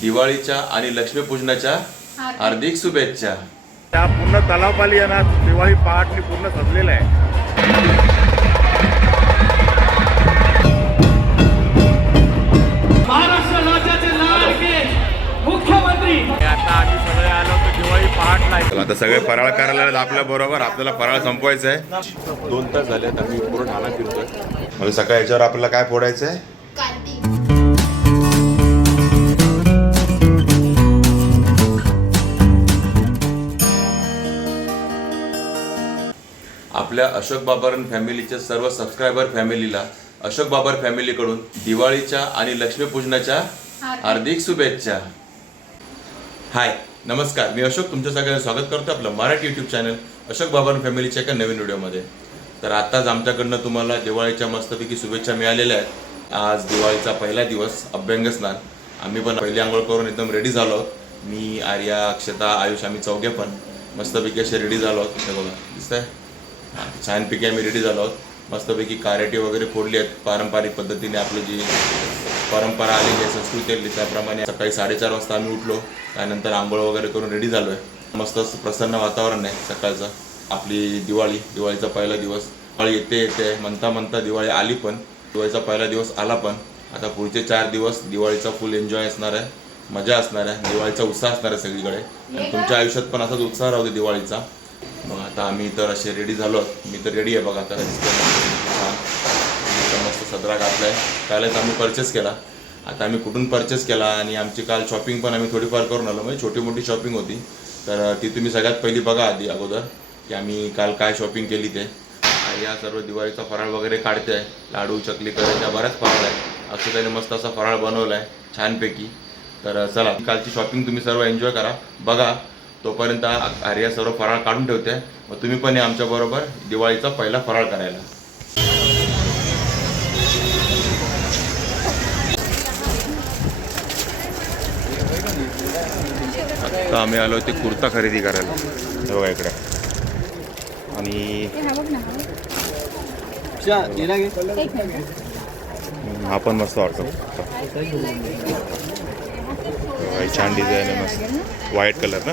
दिवाळीच्या आणि लक्ष्मीपूजनाच्या हार्दिक शुभेच्छा. त्या पूर्ण तलावपाली आहे ना दिवाळी पहाटनी पूर्ण सजलेलं आहे. महाराष्ट्र राज्याचे लाडके मुख्यमंत्री. आता आम्ही सगळे आलो तर दिवाळी पहाटला आहे. आता सगळे फराळ करायला आहेत आपल्या बरोबर आपल्याला फराळ संपवायचं आहे दोन तास झाले आम्ही पूर्ण ठाणा फिरतोय. म्हणजे सकाळी याच्यावर आपल्याला काय फोडायचं आहे आपल्या अशोक बाबर फॅमिलीच्या सर्व सबस्क्रायबर फॅमिलीला अशोक बाबर फॅमिलीकडून दिवाळीच्या आणि लक्ष्मीपूजनाच्या हार्दिक शुभेच्छा. हाय नमस्कार. मी अशोक तुमच्या सगळ्यांचं स्वागत करतो आपलं मराठी यूट्यूब चॅनल अशोक बाबर फॅमिलीच्या एका नवीन व्हिडिओमध्ये तर आताच आमच्याकडनं तुम्हाला दिवाळीच्या मस्तपैकी शुभेच्छा मिळालेल्या आहेत. आज दिवाळीचा पहिला दिवस अभ्यंग स्नान. आम्ही पण पहिली आंघोळ करून एकदम रेडी झालो आहोत. मी आर्या अक्षता आयुष आम्ही चौघे पण मस्तपैकी असे रेडी झालो आहोत. बघा दिसतंय? हां छानपैकी आम्ही रेडी झालो आहोत. मस्तपैकी कारेटी वगैरे फोडली आहेत. पारंपरिक पद्धतीने आपली जी परंपरा आलेली आहे संस्कृती आली त्याप्रमाणे सकाळी साडेचार वाजता आम्ही उठलो. त्यानंतर आंघोळ वगैरे करून रेडी झालो आहे मस्त असं प्रसन्न वातावरण आहे सकाळचं. आपली दिवाळी दिवाळीचा पहिला दिवस. दिवाळी येते येते. म्हणता म्हणता दिवाळी आली पण दिवाळीचा पहिला दिवस आला पण. आता पुढचे चार दिवस दिवाळीचा फुल एन्जॉय असणार आहे. मजा असणार आहे. दिवाळीचा उत्साह असणार आहे सगळीकडे. आणि तुमच्या आयुष्यात पण असाच उत्साह राहू दे दिवाळीचा. मग आता आम्ही तर असे रेडी झालो. मी तर रेडी आहे बघा आता दिसतंय. मस्त. छान मस्त सदरा घातलाय. कालच आम्ही परचेस केला. आता आम्ही कुठून परचेस केला आणि आमची काल शॉपिंग पण आम्ही थोडीफार करून आलो. म्हणजे छोटी मोठी शॉपिंग होती. तर ती तुम्ही सगळ्यात पहिली बघा आधी अगोदर की आम्ही काल काय शॉपिंग केली ते. या सर्व दिवाळीचा फराळ वगैरे काढते आहे लाडू चकली करायच्या बऱ्याच फराळ आहे असं त्याने मस्त असा फराळ बनवला आहे छानपैकी. तर चला कालची शॉपिंग तुम्ही सर्व एन्जॉय करा. बघा तोपर्यंत आर्या सर्व फराळ काढून ठेवते. मग तुम्ही पण या आमच्याबरोबर दिवाळीचा पहिला फराळ करायला. आता आम्ही आलो ते कुर्ता खरेदी करायला. बघा इकडे. आणि हा पण मस्त वाटतो. छान डिझाईन आहे मस्त. व्हाईट कलर ना?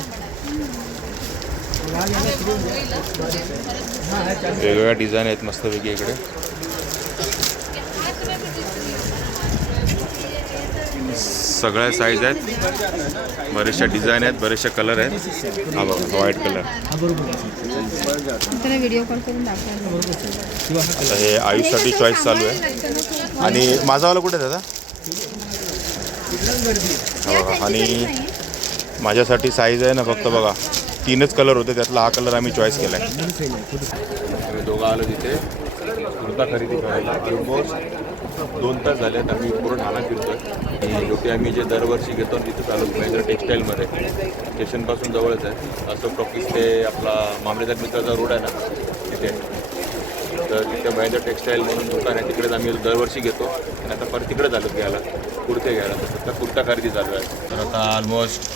वेगवेगळ्या डिझाईन आहेत मस्तपैकी इकडे. सगळ्या साईज आहेत. बरेचशा डिझाईन आहेत बरेचसे कलर आहेत. हा बघा व्हाईट कलर त्याला व्हिडिओ कॉल करून दाखवायला आता हे आयुषसाठी चॉईस चालू आहे. आणि माझावाला कुठे दादा? हा बघा आणि माझ्यासाठी साईज आहे ना फक्त बघा. तीनच कलर होते त्यातला हा कलर आम्ही चॉईस केला आहे दोघं आलो तिथे. कुर्ता खरेदी करायला. ऑलमोस्ट दोन तास झाले आहेत आम्ही पूर्ण ठाणा फिरतोय. आणि की आम्ही जे दरवर्षी घेतो तिथे चालू मेजर टेक्स्टाईलमध्ये. स्टेशनपासून जवळच आहे. असं टॉकीज ते आपला मामलेदार मित्राचा रोड आहे ना तिथे. तर तिथे महेंद्र टेक्स्टाईल म्हणून दुकान आहे. तिकडेच आम्ही दरवर्षी घेतो. आणि आता परत तिकडे झालो घ्यायला. कुर्ते घ्यायला. तर कुर्ता खरेदी चालू आहे. तर आता ऑलमोस्ट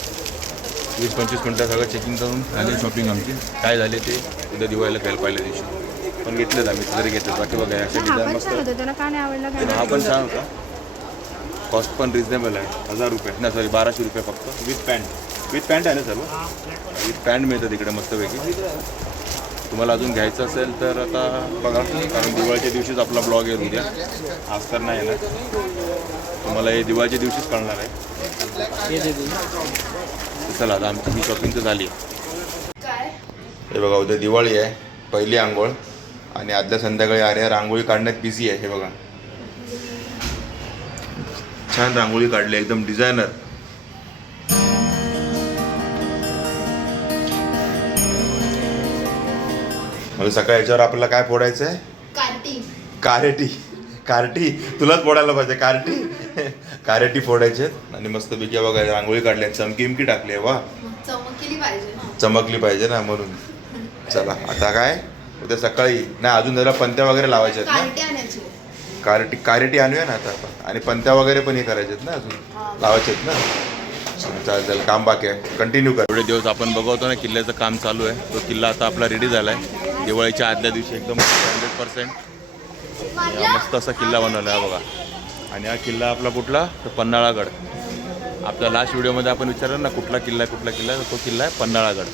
वीस पंचवीस मिनटं सगळं चेकिंग करून झाली शॉपिंग आमची. काय झाले ते उद्या दिवाळीला घ्यायला पहिल्या दिवशी. पण घेतलेत आम्ही तरी घेतलेत. बाकी बघा असे हा डिझाईन पण मस्त. हा पण छान होता कॉस्ट पण रिजनेबल आहे. हजार रुपये. नाही सॉरी बाराशे रुपये फक्त. विथ पॅन्ट विथ पॅन्ट आहे ना सर्व? विथ पॅन्ट मिळतं तिकडे मस्तपैकी. तुम्हाला अजून घ्यायचं असेल तर आता बघा कारण दिवाळीच्या दिवशीच आपला ब्लॉग येईल उद्या. आज तर नाही येणार. तुम्हाला हे दिवाळीच्या दिवशीच कळणार आहे. चला आता आमची ही शॉपिंग तर झाली. काय हे बघा उद्या दिवाळी आहे पहिली आंघोळ. आणि आदल्या संध्याकाळी आर्या रांगोळी काढण्यात बिझी आहे हे बघा. छान रांगोळी काढली एकदम डिझायनर म्हणजे सकाळी याच्यावर आपल्याला काय फोडायचं आहे कार्तिक कारेटी. कार्टी. तुलाच फोडायला पाहिजे कार्टी. कारेटी फोडायचे आणि मस्त बिक्या बघा रांगोळी काढली आणि चमकी इमकी टाकली आहे वा. चमकली पाहिजे ना. चमकली पाहिजे ना म्हणून. चला आता काय? उद्या सकाळी. नाही अजून जरा पंत्या वगैरे लावायच्या आहेत ना? कारेटी कारेटी आणूया ना आता आपण. आणि पंत्या वगैरे पण हे करायचे आहेत ना अजून? लावायचे आहेत ना? चालेल चालेल काम बाकी आहे. कंटिन्यू कर. एवढे दिवस आपण बघवतो ना किल्ल्याचं काम चालू आहे. तो किल्ला आता आपला रेडी झाला आहे दिवाळीच्या आदल्या दिवशी एकदम हंड्रेड पर्सेंट मस्त असा किल्ला बनवला आहे हा बघा. आणि हा किल्ला आपला कुठला? तर पन्हाळागड. आपल्या लास्ट व्हिडिओमध्ये आपण विचारलं ना कुठला किल्ला आहे कुठला किल्ला तर तो किल्ला आहे पन्हाळागड.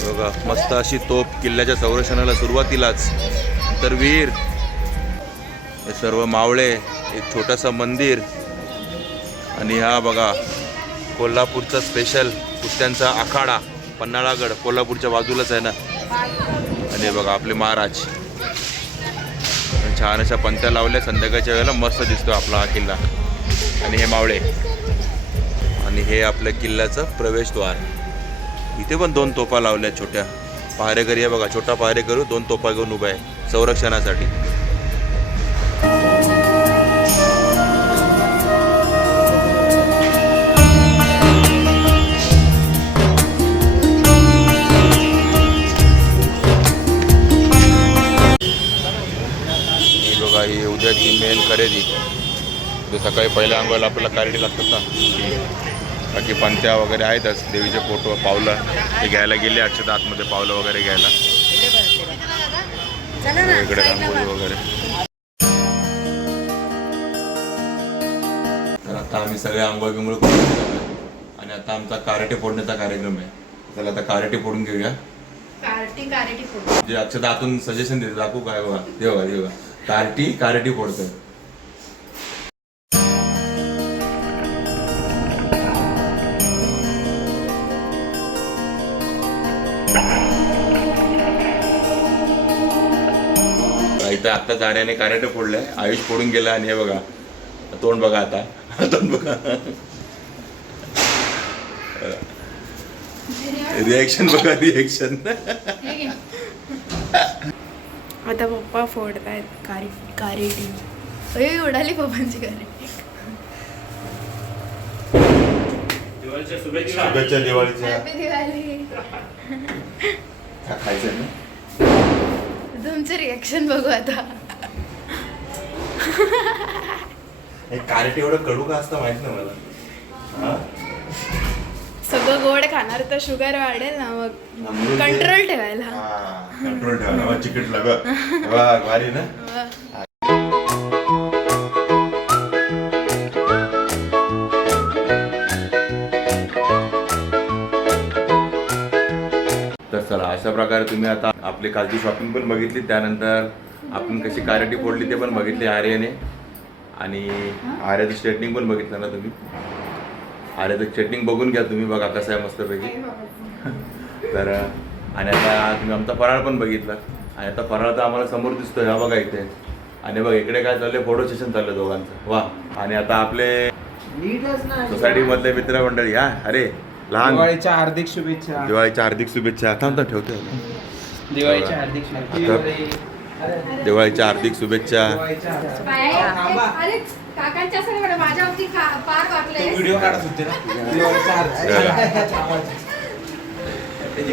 बघा मस्त अशी तोप किल्ल्याच्या संरक्षणाला सुरुवातीलाच. तर वीर हे सर्व मावळे एक छोटंसं मंदिर. आणि हा बघा कोल्हापूरचा स्पेशल कुस्त्यांचा आखाडा पन्हाळागड कोल्हापूरच्या बाजूलाच आहे ना? आणि बघा आपले महाराज. छान अशा पंत्या लावल्या संध्याकाळच्या वेळेला मस्त दिसतो आपला हा किल्ला. आणि हे मावळे. आणि हे आपल्या किल्ल्याचं प्रवेशद्वार. इथे पण दोन तोफा लावल्या छोट्या. पहारेकरी आहे बघा छोटा पहारेकरू दोन तोफा घेऊन उभा आहे संरक्षणासाठी. उद्याची मेन खरेदी. उद्या सकाळी पहिल्या अंगाला आपल्याला कारेडी लागतात ना ती बाकी पंत्या वगैरे आहेतच देवीचे फोटो पावलं ते घ्यायला गेले अक्षता आतमध्ये पावलं वगैरे घ्यायला. इकडे रांगोळी वगैरे. तर आता आम्ही सगळे आंघोळ झालो. आणि आता आमचा कारेटे फोडण्याचा कार्यक्रम आहे. चला आता कारेटे फोडून घेऊया. कार्टी कारेटी फोटो जे अक्षता आतून सजेशन देते दाखवू काय बघा हे बघा कार्टी कारेटी फोडतोय. इथं आत्ता जाण्याने कारेटे फोडलंय. आयुष फोडून गेला आणि हे बघा तोंड बघा आता. तोंड बघा. रिॲक्शन बघा रिॲक्शन आता पप्पा फोडतायत कारी कारेटी अय उडाली पप्पांची कारेटी शुभेच्छा. दिवाळीच्या. हॅपी दिवाळी. काय खायचं ना तुमचं रिॲक्शन बघू आता. हे कार्ट एवढं कडू का असतं माहीत नाही मला. सगळं गोड खाणार तर शुगर वाढेल ना मग. कंट्रोल ठेवायला. हा, कंट्रोल ठेवा चिकट लाग. वा भारी ना? तर चला अशा प्रकारे तुम्ही आता आपली कालची शॉपिंग पण बघितली. त्यानंतर आपण कशी कारेटी फोडली ते पण बघितली आर्याने. आणि आर्याचं स्ट्रेटनिंग पण बघितलं ना तुम्ही? आर्याचं स्ट्रेटनिंग बघून घ्या तुम्ही बघा कसं आहे मस्तपैकी. तर आणि आता तुम्ही आमचा फराळ पण बघितला. आणि आता फराळ तर आम्हाला समोर दिसतोय हा बघा इथे. आणि बघ इकडे काय चाललंय? फोटो सेशन चाललं दोघांचं. वा. आणि आता आपले सोसायटी मधले मित्रमंडळी हा अरे लहान. दिवाळीच्या हार्दिक शुभेच्छा. दिवाळीच्या हार्दिक शुभेच्छा. थांब ठेवते दिवाळीच्या हार्दिक शुभेच्छा. दिवाळीच्या हार्दिक शुभेच्छा. पार व्हिडिओ काढत होते ना?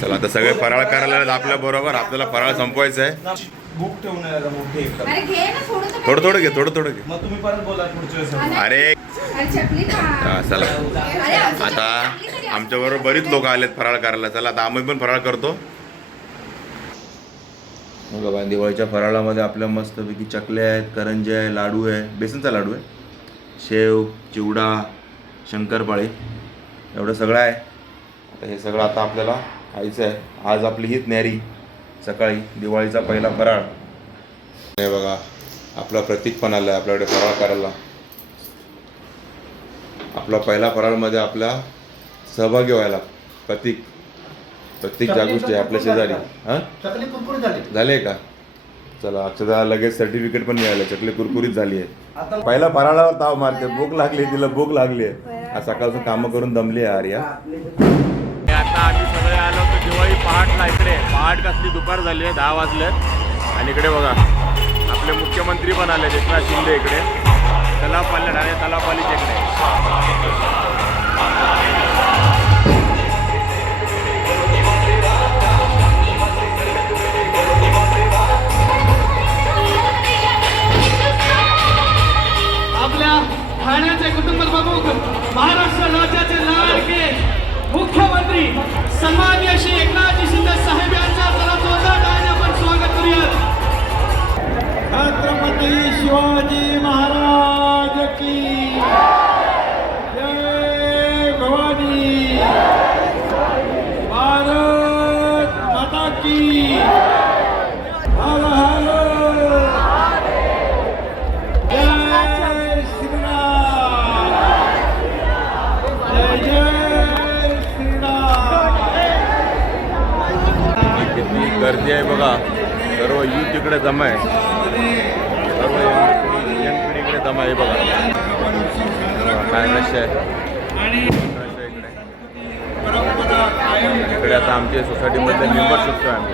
चला आता सगळे फराळ करायला आपल्या बरोबर. आपल्याला फराळ संपवायचं आहे. बुक ठेवून आहे जरा मोठी एकदम अरे घे ना थोडं थोडं घे थोडं थोडं घे. मग तुम्ही परत बोला पुढच्या वेळेस. आणि- अरे. चला. आता चपली तरी असते. आमच्या बरोबर बरीच लोक आलेत फराळ करायला. चला आता आम्ही पण फराळ करतो. मग बाबा दिवाळीच्या फराळामध्ये आपल्या मस्तपैकी चकले आहेत करंजे आहे लाडू आहे. बेसनचा लाडू आहे. शेव चिवडा शंकरपाळी. एवढं सगळं आहे. आता हे सगळं आता आपल्याला खायचं आहे. आज आपली हीच न्यारी. सकाळी दिवाळीचा पहिला फराळ. हे बघा आपला प्रतीक पण आला आहे आपल्याकडे फराळ करायला. आपला पहिला फराळमध्ये आपला सहभागी व्हायला. प्रतीक. प्रतीक जागुष्टे आपल्या शेजारी. हां? चकली कुरकुरीत झाली. झाले का? चला अक्षदा लगेच सर्टिफिकेट पण मिळालं. चकली कुरकुरीत झाली आहे. पहिला फराळावर ताव मारते. भूक लागली तिला भूक लागली आहे. आज सकाळचं कामं करून दमली आहे आर्या. आता आम्ही सगळे आलो तर दिवाळी पहाटला इकडे. पहाट कसली दुपार झाली आहे दहा वाजलेत आणि इकडे बघा आपले मुख्यमंत्री पण आले एकनाथ शिंदे इकडे. तलाव पाल्या ठाणे तलाव पालीच्या इकडे. प्रमुख महाराष्ट्र राज्याचे लाडके मुख्यमंत्री सन्मान्य श्री एकनाथ गर्दी आहे बघा. सर्व यूथ इकडे जमा आहे. सर्व यंग पिढीकडे इकडे जमा आहे बघा. काय कसे आहे? आहे इकडे इकडे आता आमच्या सोसायटीमधले मेंबर शकतो आम्ही.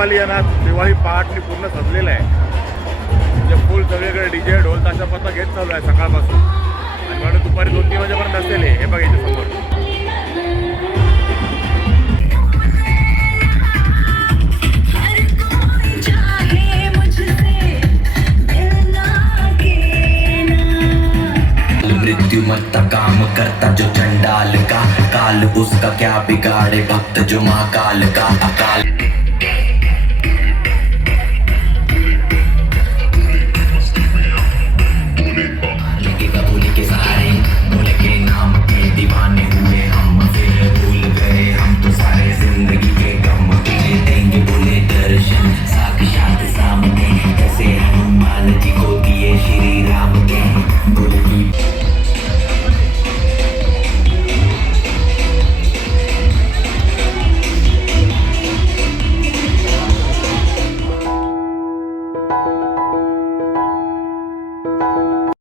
पूर्ण तलावपाली आहे ना दिवाळी पूर्ण सजलेलं आहे म्हणजे फुल सगळीकडे डीजे ढोल ताशा पत्ता घेत चालू आहे सकाळपासून आणि मला दुपारी दोन तीन वाजेपर्यंत असेल हे. बघायचं समोर मृत्यु काम करता जो चंडाल का काल उसका क्या बिगाड़े भक्त जो महाकाल का अकाल